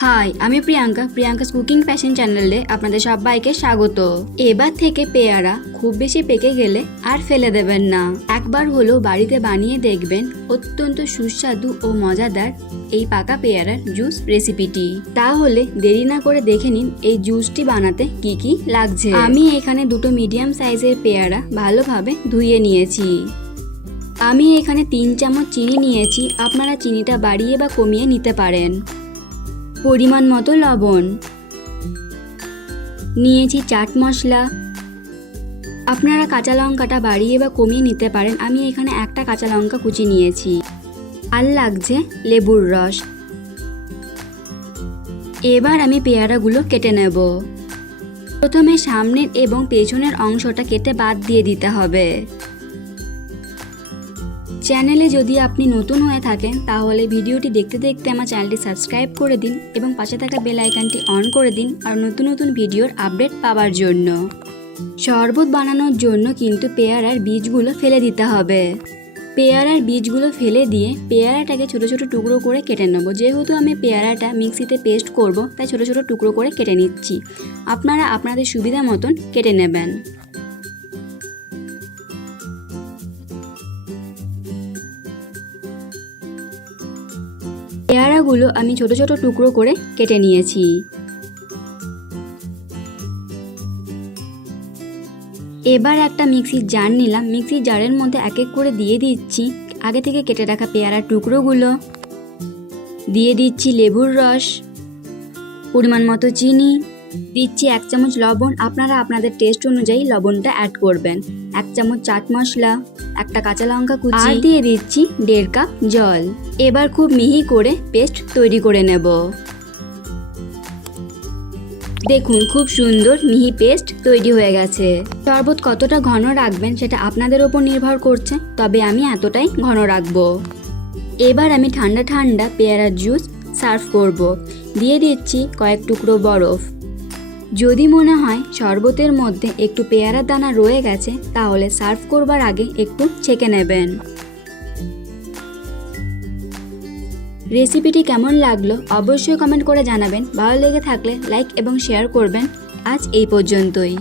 High, আমি Priyanka's cooking passion চ্যানেলে আপনাদের সবাইকে স্বাগত। এবার থেকে পেয়ারা খুব বেশি পেকে গেলে আর ফেলে দেবেন না। একবার হলো বাড়িতে বানিয়ে দেখবেন অত্যন্ত সুস্বাদু ও মজাদার এই পাকা পেয়ারার জুস রেসিপিটি। তাহলে দেরি না করে দেখে নিন এই জুসটি বানাতে কি কি লাগছে। আমি এখানে দুটো মিডিয়াম সাইজের পেয়ারা ভালোভাবে ধুয়ে নিয়েছি। আমি এখানে 3 চামচ চিনি নিয়েছি, আপনারা চিনিটা বাড়িয়ে বা কমিয়ে নিতে পারেন। পরিমাণ মতো লবণ নিয়েছি, চাট মশলা, আপনারা কাঁচা লঙ্কাটা বাড়িয়ে বা কমিয়ে নিতে পারেন। আমি এখানে একটা কাঁচা লঙ্কা কুচি নিয়েছি। আর লাগছে লেবুর রস। এবার আমি পেয়ারাগুলো কেটে নেব। প্রথমে সামনের এবং পেছনের অংশটা কেটে বাদ দিয়ে দিতে হবে। চ্যানেলে যদি আপনি নতুন হয়ে থাকেন তাহলে ভিডিওটি দেখতে দেখতে আমার চ্যানেলটি সাবস্ক্রাইব করে দিন এবং পাশে থাকা বেল আইকনটি অন করে দিন আর নতুন নতুন ভিডিওর আপডেট পাওয়ার জন্য। শরবত বানানোর জন্য কিন্তু পেয়ারার বীজগুলো ফেলে দিতে হবে। পেয়ারার বীজগুলো ফেলে দিয়ে পেয়ারাটাকে ছোট ছোট টুকরো করে কেটে নেব। যেহেতু আমি পেয়ারাটা মিক্সিতে পেস্ট করব তাই ছোট ছোট টুকরো করে কেটে নিচ্ছি। আপনারা আপনাদের সুবিধা মতন কেটে নেবেন। পেয়ারাগুলো আমি ছোট ছোট টুকরো করে কেটে নিয়েছি। এবার একটা মিক্সির জার নিলাম। মিক্সির জারের মধ্যে এক এক করে দিয়ে দিচ্ছি আগে থেকে কেটে রাখা পেয়ারার টুকরোগুলো, দিয়ে দিচ্ছি লেবুর রস, পরিমাণ মতো চিনি, দিচ্ছি 1 চামচ লবণ, আপনারা আপনাদের টেস্ট অনুযায়ী লবণটা অ্যাড করবেন, 1 চামচ চাট মশলা, একটা কাঁচা লঙ্কা কুচি, আর দিয়ে দিচ্ছি 1.5 কাপ জল। এবার খুব মিহি করে পেস্ট তৈরি করে নেব। দেখুন খুব সুন্দর মিহি পেস্ট তৈরি হয়ে গেছে। শরবত কতটা ঘন রাখবেন সেটা আপনাদের ওপর নির্ভর করছে, তবে আমি এতটাই ঘন রাখবো। এবার আমি ঠান্ডা ঠান্ডা পেয়ারার জুস সার্ভ করব। দিয়ে দিচ্ছি কয়েক টুকরো বরফ। যদি মনে হয় শরবতের মধ্যে একটু পেয়ারার দানা রয়ে গেছে তাহলে সার্ভ করবার আগে একটু ছেঁকে নেবেন। রেসিপিটি কেমন লাগলো অবশ্যই কমেন্ট করে জানাবেন। ভালো লেগে থাকলে লাইক এবং শেয়ার করবেন। আজ এই পর্যন্তই।